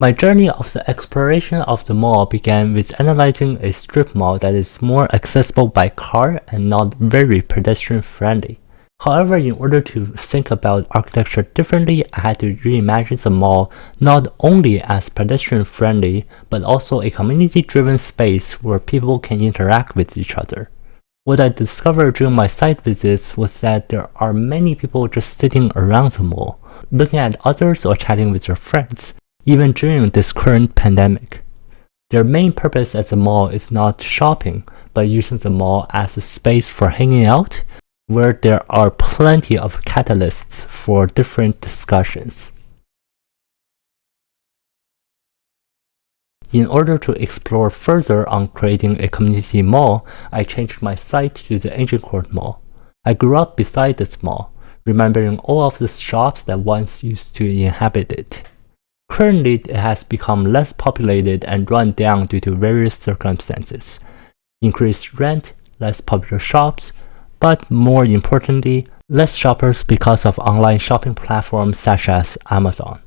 My journey of the exploration of the mall began with analyzing a strip mall that is more accessible by car and not very pedestrian friendly. However, in order to think about architecture differently, I had to reimagine the mall not only as pedestrian friendly, but also a community-driven space where people can interact with each other. What I discovered during my site visits was that there are many people just sitting around the mall, looking at others or chatting with their friends, even during this current pandemic. Their main purpose at the mall is not shopping, but using the mall as a space for hanging out, where there are plenty of catalysts for different discussions. In order to explore further on creating a community mall, I changed my site to the Agincourt Mall. I grew up beside this mall, remembering all of the shops that once used to inhabit it. Currently, it has become less populated and run down due to various circumstances. Increased rent, less popular shops, but more importantly, less shoppers because of online shopping platforms such as Amazon.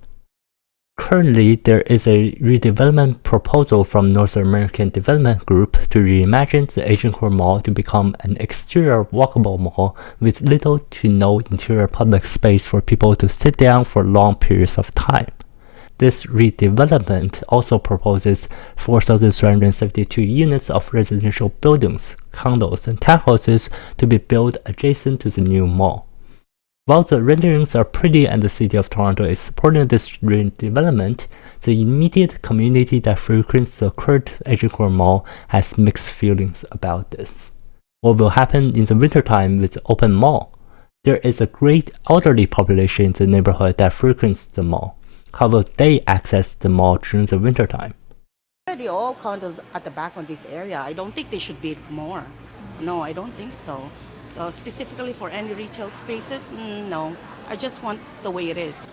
Currently, there is a redevelopment proposal from North American Development Group to reimagine the Agincourt Mall to become an exterior walkable mall with little to no interior public space for people to sit down for long periods of time. This redevelopment also proposes 4,372 units of residential buildings, condos, and townhouses to be built adjacent to the new mall. While the renderings are pretty and the city of Toronto is supporting this redevelopment, the immediate community that frequents the current Agincourt Mall has mixed feelings about this. What will happen in the wintertime with the open mall? There is a great elderly population in the neighborhood that frequents the mall. How will they access the mall during the wintertime? Already all condos at the back of this area. I don't think they should build more. No, I don't think so. So specifically for any retail spaces, no. I just want the way it is.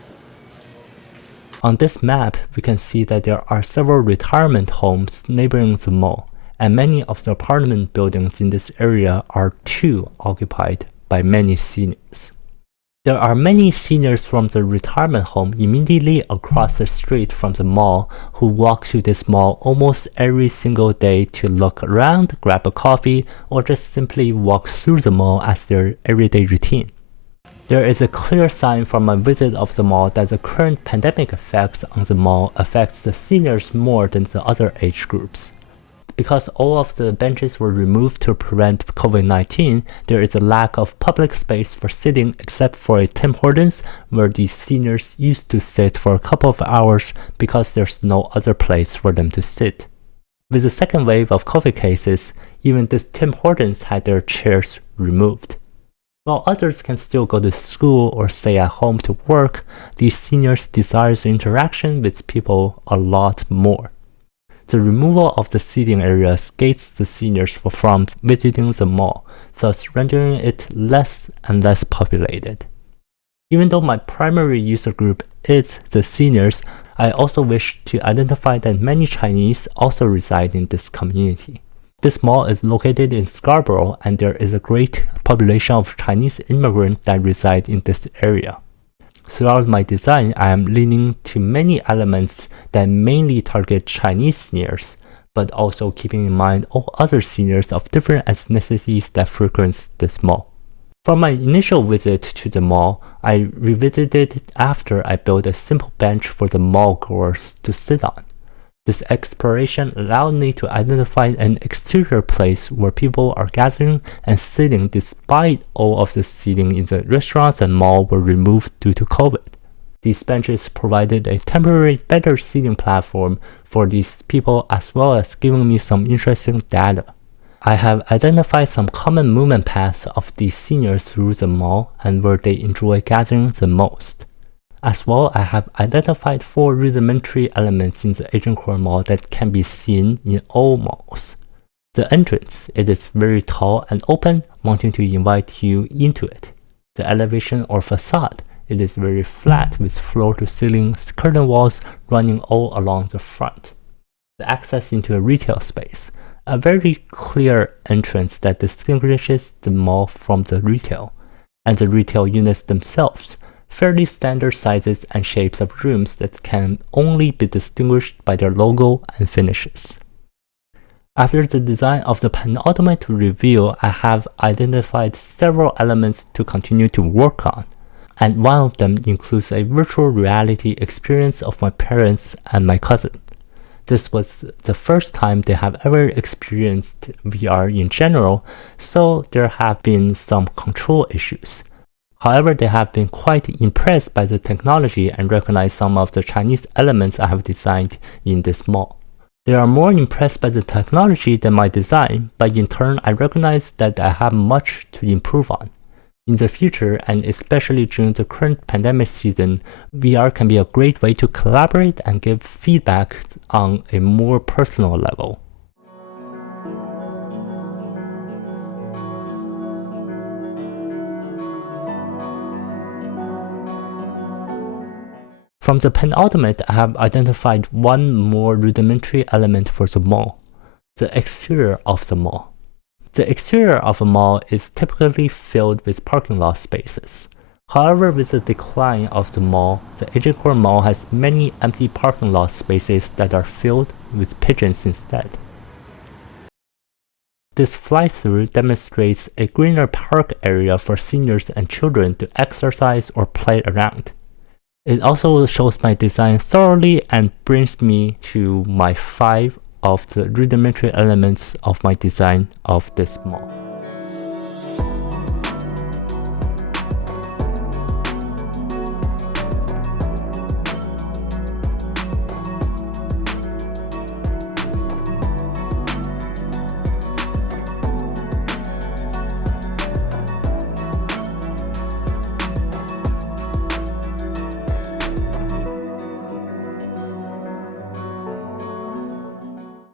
On this map, we can see that there are several retirement homes neighboring the mall, and many of the apartment buildings in this area are too occupied by many seniors. There are many seniors from the retirement home immediately across the street from the mall who walk to this mall almost every single day to look around, grab a coffee, or just simply walk through the mall as their everyday routine. There is a clear sign from my visit of the mall that the current pandemic effects on the mall affects the seniors more than the other age groups. Because all of the benches were removed to prevent COVID-19, there is a lack of public space for sitting except for a Tim Hortons where these seniors used to sit for a couple of hours because there's no other place for them to sit. With the second wave of COVID cases, even this Tim Hortons had their chairs removed. While others can still go to school or stay at home to work, these seniors desire the interaction with people a lot more. The removal of the seating areas gates the seniors from visiting the mall, thus rendering it less and less populated. Even though my primary user group is the seniors, I also wish to identify that many Chinese also reside in this community. This mall is located in Scarborough, and there is a great population of Chinese immigrants that reside in this area. Throughout my design, I am leaning to many elements that mainly target Chinese seniors, but also keeping in mind all other seniors of different ethnicities that frequent this mall. From my initial visit to the mall, I revisited it after I built a simple bench for the mall goers to sit on. This exploration allowed me to identify an exterior place where people are gathering and sitting despite all of the seating in the restaurants and mall were removed due to COVID. These benches provided a temporary better seating platform for these people as well as giving me some interesting data. I have identified some common movement paths of these seniors through the mall and where they enjoy gathering the most. As well, I have identified 4 rudimentary elements in the Agincourt Mall that can be seen in all malls. The entrance, it is very tall and open, wanting to invite you into it. The elevation or façade, it is very flat with floor-to-ceiling curtain walls running all along the front. The access into a retail space, a very clear entrance that distinguishes the mall from the retail, and the retail units themselves, fairly standard sizes and shapes of rooms that can only be distinguished by their logo and finishes. After the design of the penultimate review, I have identified several elements to continue to work on, and one of them includes a virtual reality experience of my parents and my cousin. This was the first time they have ever experienced VR in general, so there have been some control issues. However, they have been quite impressed by the technology and recognize some of the Chinese elements I have designed in this mall. They are more impressed by the technology than my design, but in turn I recognize that I have much to improve on. In the future, and especially during the current pandemic season, VR can be a great way to collaborate and give feedback on a more personal level. From the penultimate, I have identified one more rudimentary element for the mall: the exterior of the mall. The exterior of a mall is typically filled with parking lot spaces. However, with the decline of the mall, the Agincourt Mall has many empty parking lot spaces that are filled with pigeons instead. This fly-through demonstrates a greener park area for seniors and children to exercise or play around. It also shows my design thoroughly and brings me to my 5 of the rudimentary elements of my design of this mall.